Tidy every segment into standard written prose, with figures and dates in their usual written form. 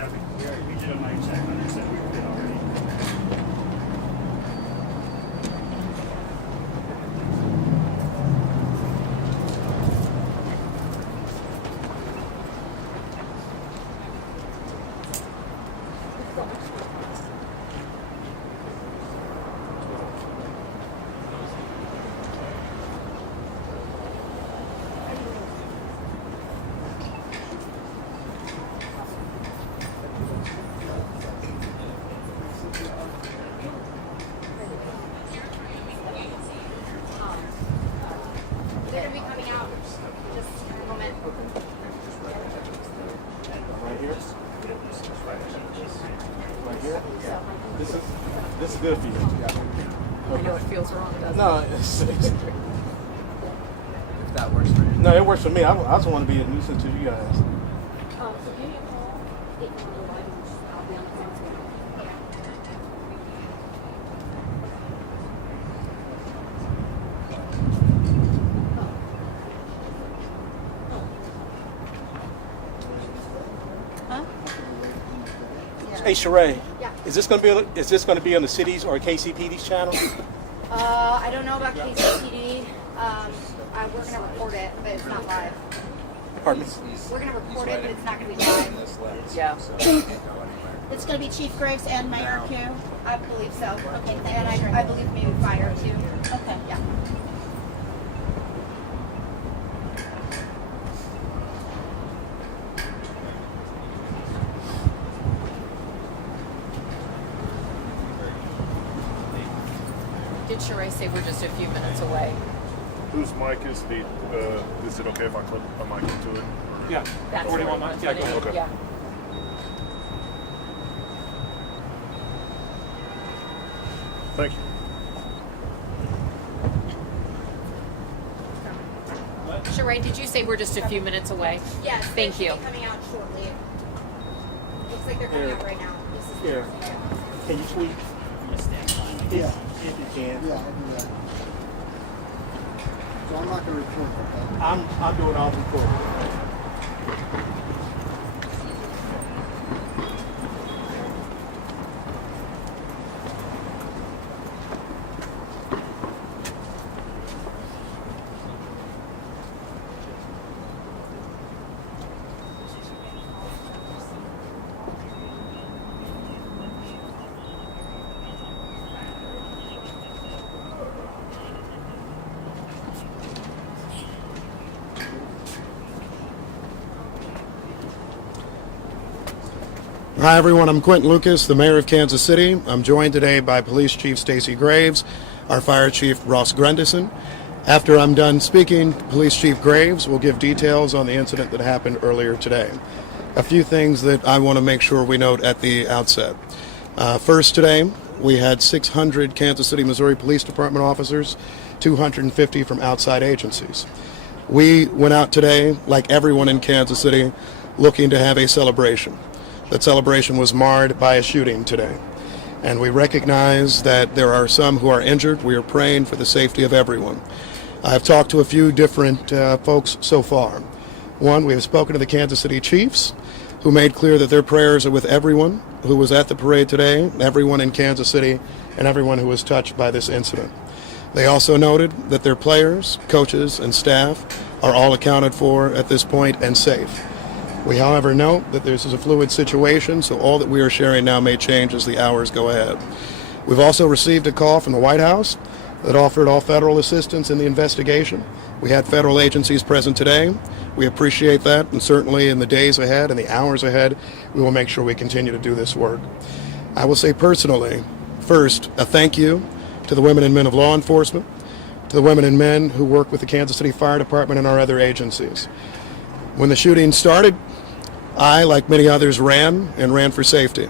Yeah, we did a mic check and they said we were good already. They're going to be coming out just in a moment. Right here? Right here? This is good for you. I know it feels wrong, doesn't it? No, If that works for you. no, it works for me. I just want to be a nuisance to you guys. So give me a call. I'll be on the phone tomorrow. Huh? Hey, Sheree. Yeah. Is this going to be on the city's or KCPD's channel? I don't know about KCPD. We're going to record it, but it's not live. Pardon me? We're going to record it, but it's not going to be live. Yeah. It's going to be Chief Graves and Mayor Q. I believe so. Okay, thank And you. I believe maybe fire too. Okay. Yeah. Did Sheree say we're just a few minutes away? Whose mic is the? Is it okay if I clip a mic into it? Yeah. That's 41 what miles. it Yeah, was. go ahead. Okay. Yeah. Thank you. Sheree, did you say we're just a few minutes away? Yes. Thank they you. should be coming out shortly. Looks like they're coming out right now. This is Here. Can you tweet? Yeah. If you can. Yeah, I'll do that. So I'm not gonna report that. I'm doing all the recording. Hi, everyone. I'm Quentin Lucas, the mayor of Kansas City. I'm joined today by Police Chief Stacy Graves, our Fire Chief Ross Grendison. After I'm done speaking, Police Chief Graves will give details on the incident that happened earlier today. A few things that I want to make sure we note at the outset. First, today, we had 600 Kansas City, Missouri Police Department officers, 250 from outside agencies. We went out today, like everyone in Kansas City, looking to have a celebration. That celebration was marred by a shooting today. And we recognize that there are some who are injured. We are praying for the safety of everyone. I've talked to a few different folks so far. One, we have spoken to the Kansas City Chiefs, who made clear that their prayers are with everyone who was at the parade today, everyone in Kansas City, and everyone who was touched by this incident. They also noted that their players, coaches, and staff are all accounted for at this point and safe. We, however, note that this is a fluid situation, so all that we are sharing now may change as the hours go ahead. We've also received a call from the White House that offered all federal assistance in the investigation. We had federal agencies present today. We appreciate that, and certainly in the days ahead and the hours ahead, we will make sure we continue to do this work. I will say personally, first, a thank you to the women and men of law enforcement, to the women and men who work with the Kansas City Fire Department and our other agencies. When the shooting started, I, like many others, ran for safety.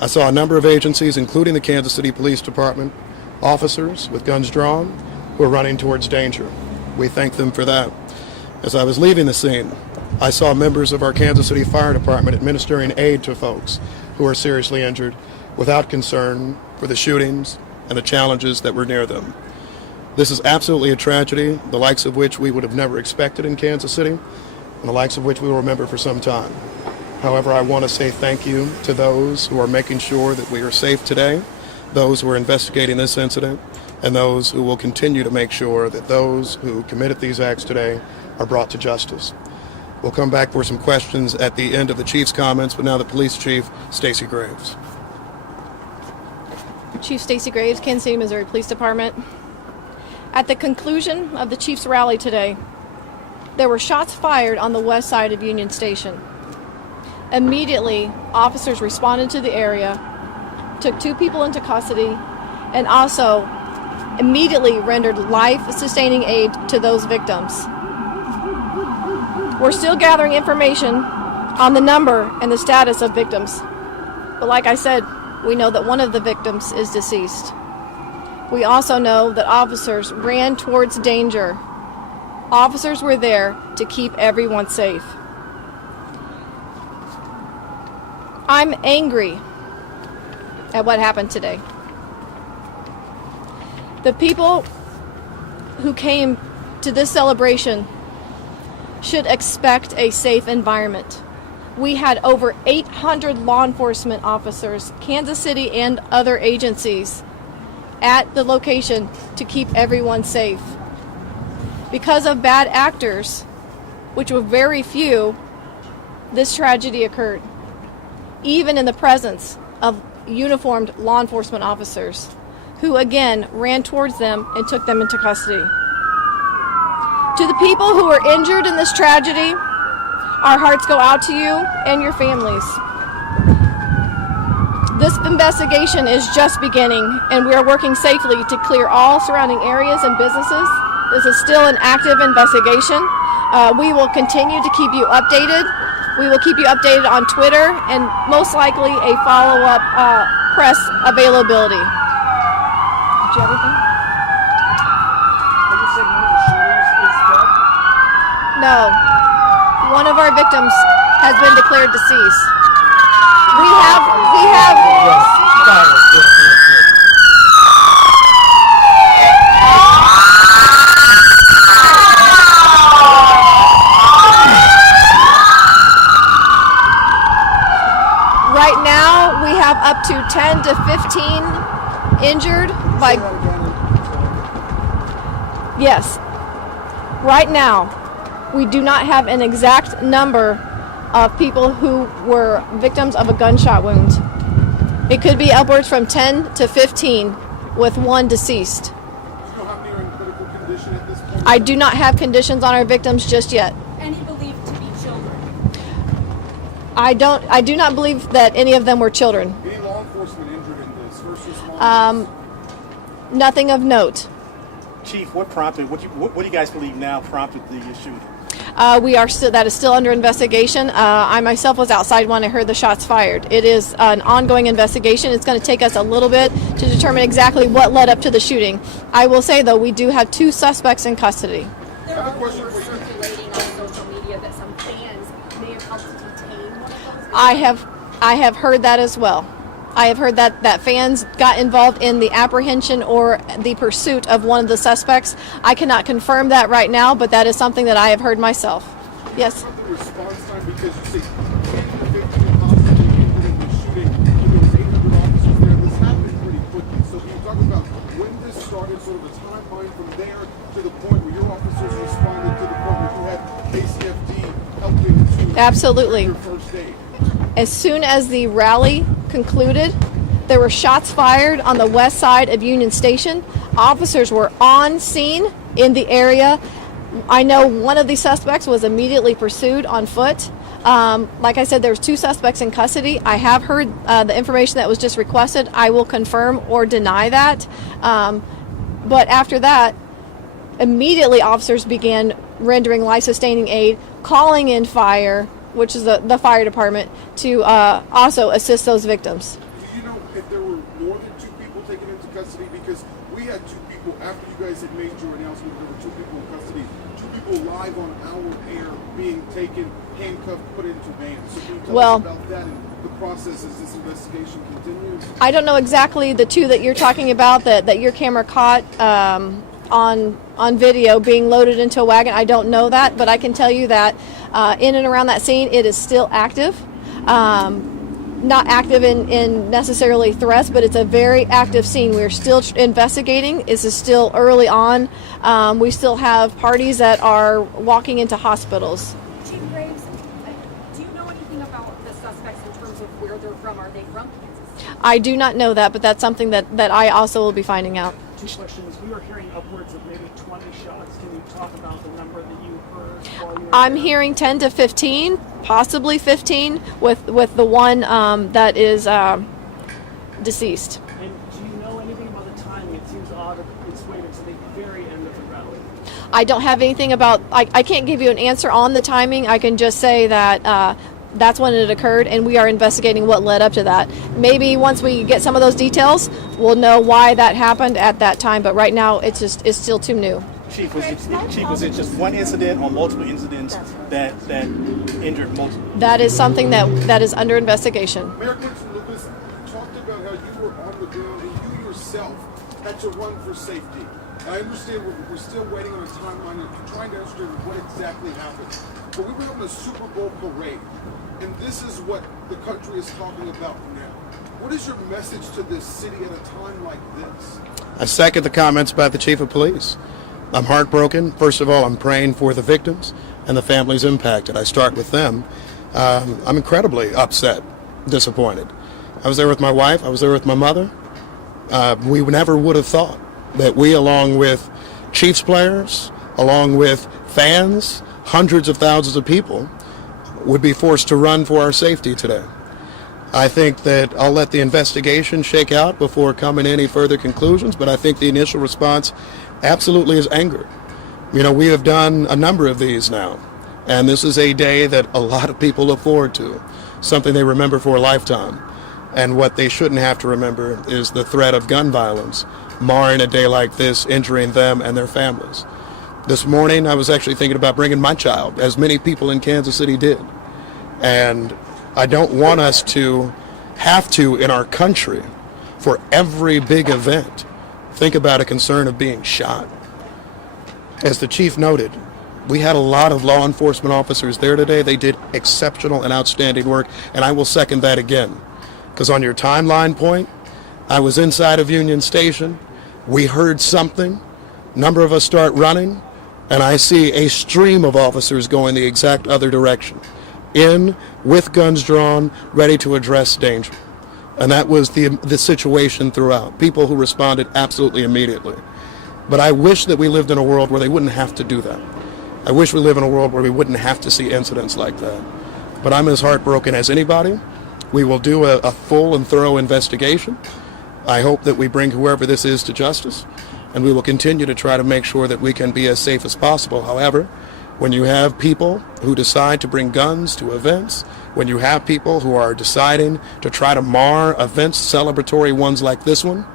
I saw a number of agencies, including the Kansas City Police Department, officers with guns drawn, who were running towards danger. We thank them for that. As I was leaving the scene, I saw members of our Kansas City Fire Department administering aid to folks who are seriously injured without concern for the shootings and the challenges that were near them. This is absolutely a tragedy, the likes of which we would have never expected in Kansas City, and the likes of which we will remember for some time. However, I want to say thank you to those who are making sure that we are safe today, those who are investigating this incident, and those who will continue to make sure that those who committed these acts today are brought to justice. We'll come back for some questions at the end of the Chief's comments, but now the Police Chief, Stacey Graves. Chief Stacey Graves, Kansas City, Missouri Police Department. At the conclusion of the Chiefs rally today, there were shots fired on the west side of Union Station. Immediately, officers responded to the area, took 2 people into custody, and also immediately rendered life-sustaining aid to those victims. We're still gathering information on the number and the status of victims. But like I said, we know that one of the victims is deceased. We also know that officers ran towards danger. Officers were there to keep everyone safe. I'm angry at what happened today. The people who came to this celebration should expect a safe environment. We had over 800 law enforcement officers, Kansas City and other agencies, at the location to keep everyone safe. Because of bad actors, which were very few, this tragedy occurred, even in the presence of uniformed law enforcement officers, who again ran towards them and took them into custody. To the people who were injured in this tragedy, our hearts go out to you and your families. This investigation is just beginning, and we are working safely to clear all surrounding areas and businesses. This is still an active investigation. We will continue to keep you updated. We will keep you updated on Twitter and most likely a follow-up press availability. Did you have anything? Are you saying one of the shooters is dead? No. One of our victims has been declared deceased. We have. Yes. Fire. Yes. Right now, we have up to 10 to 15 injured by. Yes. Right now, we do not have an exact number of people who were victims of a gunshot wound. It could be upwards from 10 to 15, with one deceased. Do you know how many are in critical condition at this point? I do not have conditions on our victims just yet. Any believed to be children. I do not believe that any of them were children. Any law enforcement injured in this? First responders? Nothing of note. Chief, what prompted, what do you guys believe now prompted the shooting? That is still under investigation. I myself was outside when I heard the shots fired. It is an ongoing investigation. It's going to take us a little bit to determine exactly what led up to the shooting. I will say, though, we do have 2 suspects in custody. There are rumors circulating on social media that some fans may have helped to detain one of those. I have heard that as well. I have heard that fans got involved in the apprehension or the pursuit of one of the suspects. I cannot confirm that right now, but that is something that I have heard myself. Yes? About the response time, because you say 10 to 15 possibly injured in the shooting, and there was 800 officers there. This happened pretty quickly. So can you talk about when this started, sort of a timeline from there to the point where your officers responded to the point where you had KCFD helping to Absolutely. your first aid? As soon as the rally concluded, there were shots fired on the west side of Union Station. Officers were on scene in the area. I know one of the suspects was immediately pursued on foot. Like I said, there was 2 suspects in custody. I have heard the information that was just requested. I will confirm or deny that. But after that, immediately officers began rendering life-sustaining aid, calling in fire, which is the fire department, to also assist those victims. Do you know if there were more than 2 people taken into custody? Because we had 2 people, after you guys had made your announcement, there were 2 people in custody, 2 people live on our air being taken, handcuffed, put into vans. So can you tell us about that and the process as this investigation continues? I don't know exactly the 2 that you're talking about that your camera caught on video being loaded into a wagon. I don't know that, but I can tell you that in and around that scene, it is still active. Not active in necessarily threats, but it's a very active scene. We're still investigating. This is still early on. We still have parties that are walking into hospitals. Chief Graves, do you know anything about the suspects in terms of where they're from? Are they from Kansas City? I do not know that, but that's something that I also will be finding out. Two questions. We were hearing upwards of maybe 20 shots. Can you talk about the number that you heard while you were I'm there? hearing 10 to 15, possibly 15, with the one that is deceased. And do you know anything about the timing? It seems odd that it's waited to the very end of the rally. I don't have anything about. I can't give you an answer on the timing. I can just say that that's when it occurred, and we are investigating what led up to that. Maybe once we get some of those details, we'll know why that happened at that time. But right now, it's still too new. Chief, was it just one incident or multiple incidents that injured multiple? That is something that is under investigation. Mayor Quinton Lucas talked about how you were on the ground and you yourself had to run for safety. I understand we're still waiting on a timeline and trying to understand what exactly happened. But we were having a Super Bowl parade, and this is what the country is talking about now. What is your message to this city at a time like this? I second the comments by the chief of police. I'm heartbroken. First of all, I'm praying for the victims and the families impacted. I start with them. I'm incredibly upset, disappointed. I was there with my wife. I was there with my mother. We never would have thought that we, along with Chiefs players, along with fans, hundreds of thousands of people, would be forced to run for our safety today. I think that I'll let the investigation shake out before coming to any further conclusions, but I think the initial response absolutely is anger. You know, we have done a number of these now, and this is a day that a lot of people look forward to, something they remember for a lifetime. And what they shouldn't have to remember is the threat of gun violence, marring a day like this, injuring them and their families. This morning, I was actually thinking about bringing my child, as many people in Kansas City did. And I don't want us to have to, in our country, for every big event, think about a concern of being shot. As the chief noted, we had a lot of law enforcement officers there today. They did exceptional and outstanding work, and I will second that again. Because on your timeline point, I was inside of Union Station. We heard something. A number of us start running, and I see a stream of officers going the exact other direction, in with guns drawn, ready to address danger. And that was the situation throughout. People who responded absolutely immediately. But I wish that we lived in a world where they wouldn't have to do that. I wish we live in a world where we wouldn't have to see incidents like that. But I'm as heartbroken as anybody. We will do a full and thorough investigation. I hope that we bring whoever this is to justice, and we will continue to try to make sure that we can be as safe as possible. However, when you have people who decide to bring guns to events, when you have people who are deciding to try to mar events, celebratory ones like this one,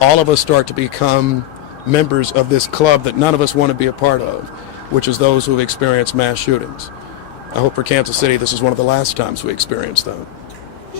all of us start to become members of this club that none of us want to be a part of, which is those who have experienced mass shootings. I hope for Kansas City this is one of the last times we experience that.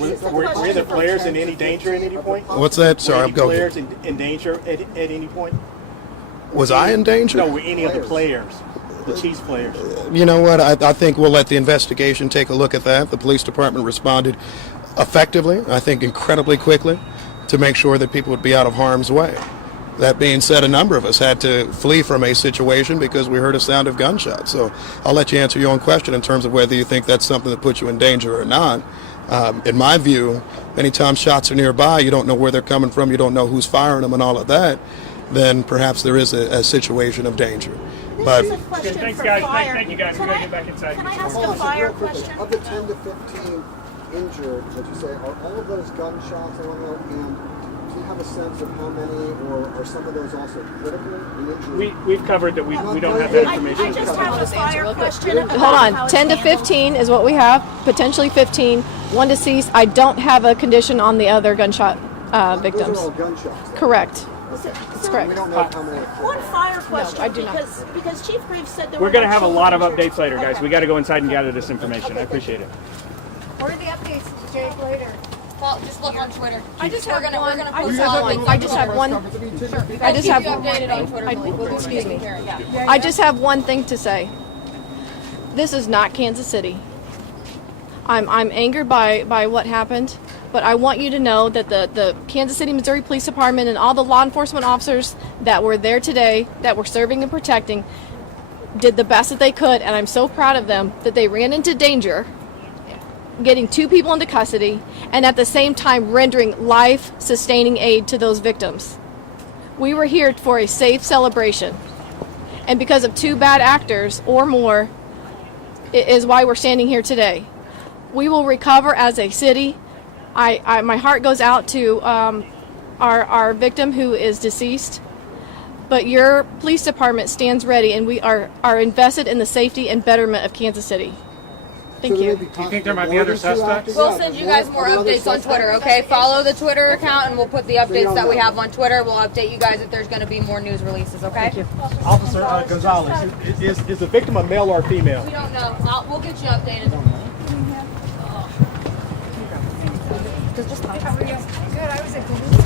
Were the players in any danger at any point? What's that? Sorry, Were I'm any going. players in danger at any point? Was I in danger? No, were any of the players, the Chiefs players? You know what? I think we'll let the investigation take a look at that. The police department responded effectively, I think incredibly quickly, to make sure that people would be out of harm's way. That being said, a number of us had to flee from a situation because we heard a sound of gunshots. So I'll let you answer your own question in terms of whether you think that's something that puts you in danger or not. In my view, anytime shots are nearby, you don't know where they're coming from, you don't know who's firing them and all of that, then perhaps there is a situation of danger. But This is a question Thanks, for guys. fire. Thank you, guys. We're Can going to I- get back inside. Can I ask a fire question? Of the 10 to 15 injured, as you say, are all of those gunshots and whatnot, and do you have a sense of how many, or are some of those also critical in injury? We've covered that. We don't have that I information. just have a fire real quick. question. about Hold how on, it's 10 to handled. 15 is what we have, potentially 15, one deceased. I don't have a condition on the other gunshot victims. Those are all gunshots. though. Correct. That's correct. We don't know how many are critical. One fire question, I do not. because Chief Graves said there We're were going to no have a lot of children updates later, guys. We got to go inside and gather this information. I appreciate it. What are the updates, Jake, later? Well, just look on Twitter. I just We're have gonna- one. we're gonna I post just have all one. things I on just have Twitter. one. I just I'll have keep you updated on Twitter. excuse me. Yeah. I just have one thing to say. This is not Kansas City. I'm angered by what happened, but I want you to know that the Kansas City, Missouri Police Department and all the law enforcement officers that were there today, that were serving and protecting, did the best that they could, and I'm so proud of them that they ran into danger, getting 2 people into custody, and at the same time rendering life-sustaining aid to those victims. We were here for a safe celebration, and because of 2 bad actors or more, it is why we're standing here today. We will recover as a city. My heart goes out to our victim who is deceased, but your police department stands ready, and we are invested in the safety and betterment of Kansas City. Thank you. Do you think there might be other suspects? We'll send you guys more updates on Twitter, okay? Follow the Twitter account and we'll put the updates that we have on Twitter. We'll update you guys if there's going to be more news releases, okay? Thank you. Officer Gonzalez, is the victim a male or a female? We don't know. We'll get you updated. Good. I was at